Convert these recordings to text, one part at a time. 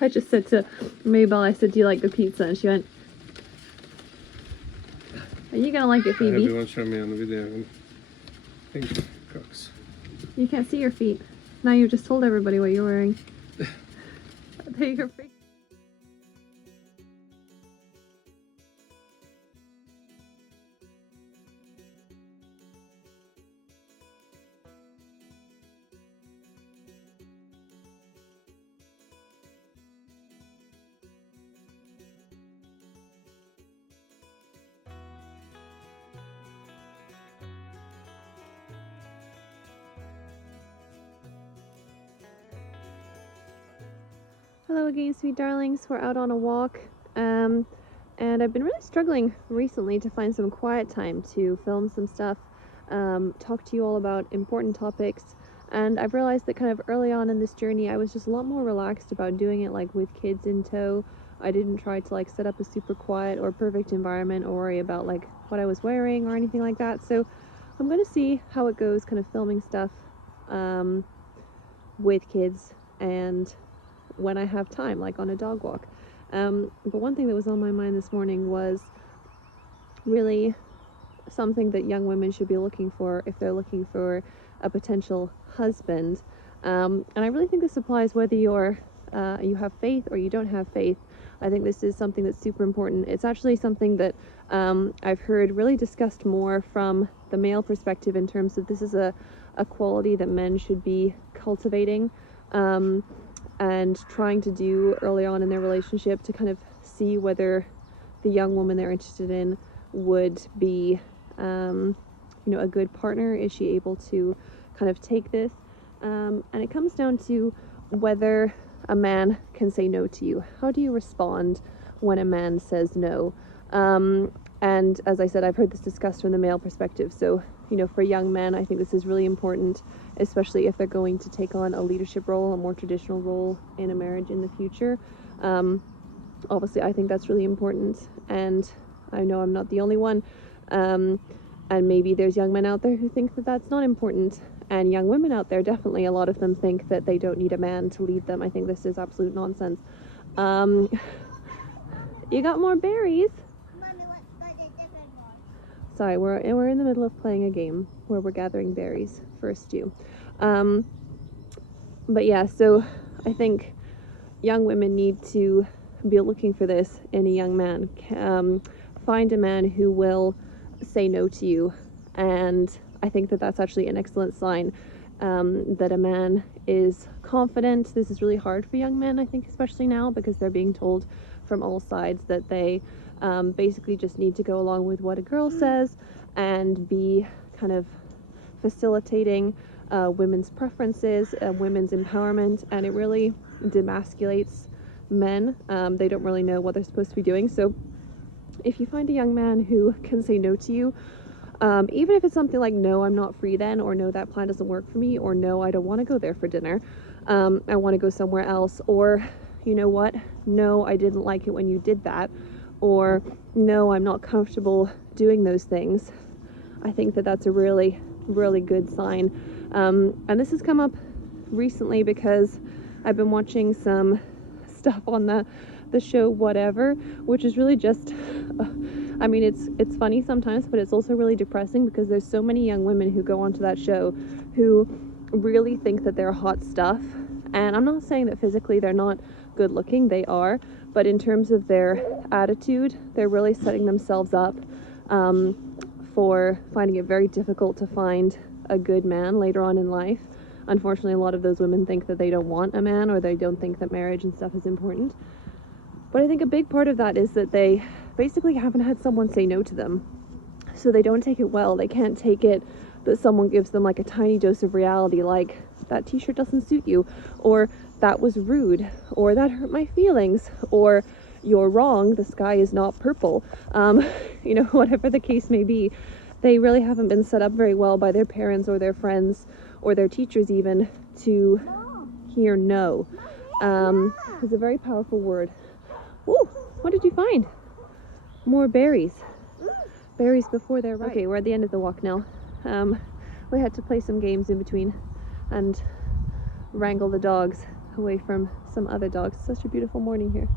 I just said to Mabel, I said, do you like the pizza? And she went, are you gonna like it, Phoebe? Everyone show me on the video. I think cooks. You can't see your feet. Now you just told everybody what you're wearing. There your feet. Hello again, sweet darlings. We're out on a walk, and I've been really struggling recently to find some quiet time to film some stuff, talk to you all about important topics, and I've realized that kind of early on in this journey I was just a lot more relaxed about doing it like with kids in tow. I didn't try to like set up a super quiet or perfect environment or worry about like what I was wearing or anything like that. So I'm gonna see how it goes kind of filming stuff with kids and when I have time, like on a dog walk. But one thing that was on my mind this morning was really something that young women should be looking for if they're looking for a potential husband. And I really think this applies whether you have faith or you don't have faith. I think this is something that's super important. It's actually something that I've heard really discussed more from the male perspective in terms of this is a quality that men should be cultivating and trying to do early on in their relationship to kind of see whether the young woman they're interested in would be a good partner. Is she able to kind of take this? And it comes down to whether a man can say no to you. How do you respond when a man says no? And as I said, I've heard this discussed from the male perspective. So, for young men, I think this is really important, especially if they're going to take on a leadership role, a more traditional role in a marriage in the future. Obviously, I think that's really important, and I know I'm not the only one. And maybe there's young men out there who think that that's not important, and young women out there, definitely a lot of them think that they don't need a man to lead them. I think this is absolute nonsense. You got more berries? Sorry, we're in the middle of playing a game where we're gathering berries for a stew. But yeah, so I think young women need to be looking for this in a young man. Find a man who will say no to you, and I think that that's actually an excellent sign that a man is confident. This is really hard for young men, I think, especially now, because they're being told from all sides that they basically just need to go along with what a girl says and be kind of facilitating women's preferences, women's empowerment, and it really demasculates men. They don't really know what they're supposed to be doing. So if you find a young man who can say no to you, even if it's something like, no, I'm not free then, or no, that plan doesn't work for me, or no, I don't want to go there for dinner, I want to go somewhere else, or you know what, no, I didn't like it when you did that, or no, I'm not comfortable doing those things, I think that that's a really, really good sign. And this has come up recently because I've been watching some stuff on the show Whatever, which is really just I mean, it's funny sometimes, but it's also really depressing because there's so many young women who go onto that show who really think that they're hot stuff. And I'm not saying that physically they're not good looking, they are, but in terms of their attitude, they're really setting themselves up for finding it very difficult to find a good man later on in life. Unfortunately, a lot of those women think that they don't want a man, or they don't think that marriage and stuff is important. But I think a big part of that is that they basically haven't had someone say no to them. So they don't take it well. They can't take it that someone gives them like a tiny dose of reality, like that t-shirt doesn't suit you, or that was rude, or that hurt my feelings, or you're wrong, the sky is not purple. Whatever the case may be, they really haven't been set up very well by their parents or their friends or their teachers even to hear no. It's a very powerful word. Ooh, what did you find? More berries. Berries before they're ripe. Okay, we're at the end of the walk now. We had to play some games in between and wrangle the dogs away from some other dogs. Such a beautiful morning here.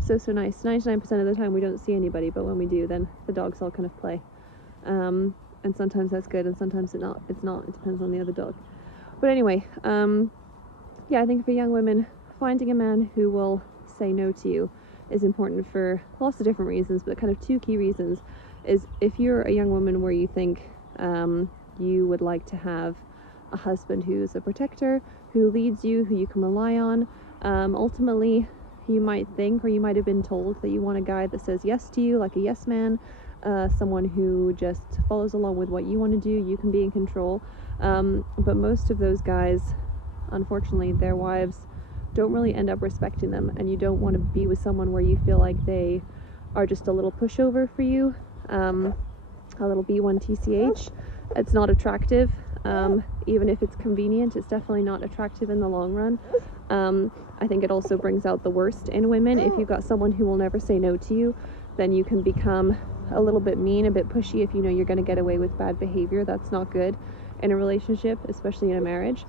So nice. 99% of the time we don't see anybody, but when we do, then the dogs all kind of play. And sometimes that's good, and sometimes it's not. It depends on the other dog. But anyway, yeah, I think for young women, finding a man who will say no to you is important for lots of different reasons, but kind of two key reasons is if you're a young woman where you think you would like to have a husband who's a protector, who leads you, who you can rely on. Ultimately, you might think, or you might have been told, that you want a guy that says yes to you, like a yes man, someone who just follows along with what you want to do, you can be in control. But most of those guys, unfortunately, their wives don't really end up respecting them, and you don't want to be with someone where you feel like they are just a little pushover for you, a little B1TCH. It's not attractive. Even if it's convenient, it's definitely not attractive in the long run. I think it also brings out the worst in women. If you've got someone who will never say no to you, then you can become a little bit mean, a bit pushy if you know you're going to get away with bad behavior. That's not good in a relationship, especially in a marriage.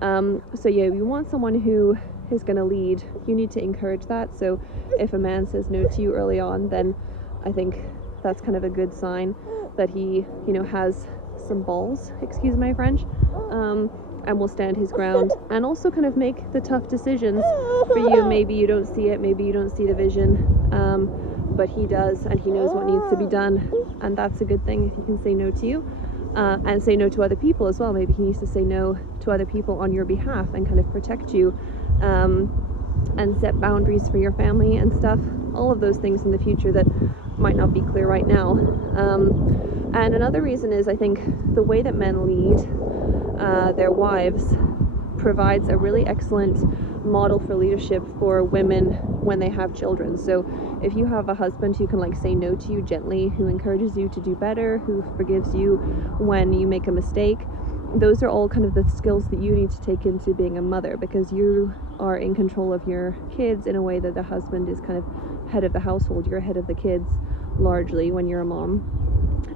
So yeah, you want someone who is going to lead. You need to encourage that. So if a man says no to you early on, then I think that's kind of a good sign that he, has some balls, excuse my French, and will stand his ground and also kind of make the tough decisions for you. Maybe you don't see it, maybe you don't see the vision, but he does, and he knows what needs to be done, and that's a good thing if he can say no to you, and say no to other people as well. Maybe he needs to say no to other people on your behalf and kind of protect you, and set boundaries for your family and stuff, all of those things in the future that might not be clear right now. And another reason is, I think, the way that men lead their wives provides a really excellent model for leadership for women when they have children. So if you have a husband who can say no to you gently, who encourages you to do better, who forgives you when you make a mistake, those are all kind of the skills that you need to take into being a mother, because you are in control of your kids in a way that the husband is kind of head of the household. You're head of the kids largely when you're a mom,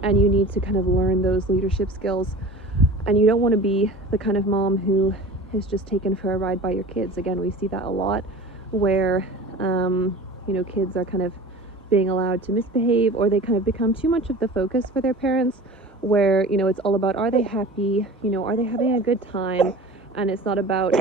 and you need to kind of learn those leadership skills. And you don't want to be the kind of mom who is just taken for a ride by your kids. Again, we see that a lot where kids are kind of being allowed to misbehave, or they kind of become too much of the focus for their parents, where it's all about, are they happy, are they having a good time, and it's not about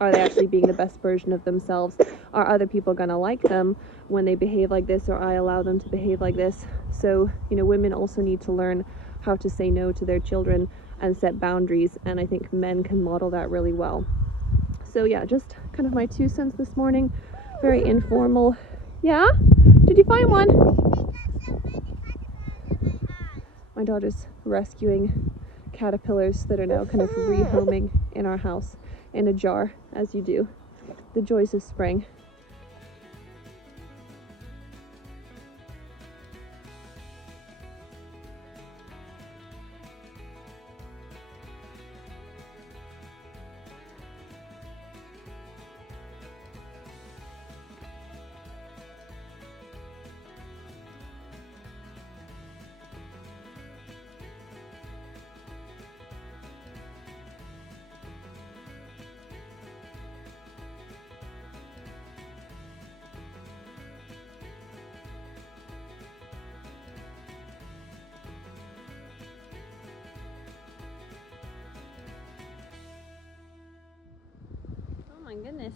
are they actually being the best version of themselves, are other people gonna like them when they behave like this, or I allow them to behave like this. So women also need to learn how to say no to their children and set boundaries, and I think men can model that really well. So yeah, just kind of my 2 cents this morning. Very informal. Yeah? Did you find one? My daughter's rescuing caterpillars that are now kind of rehoming in our house in a jar, as you do. The joys of spring. Oh my goodness.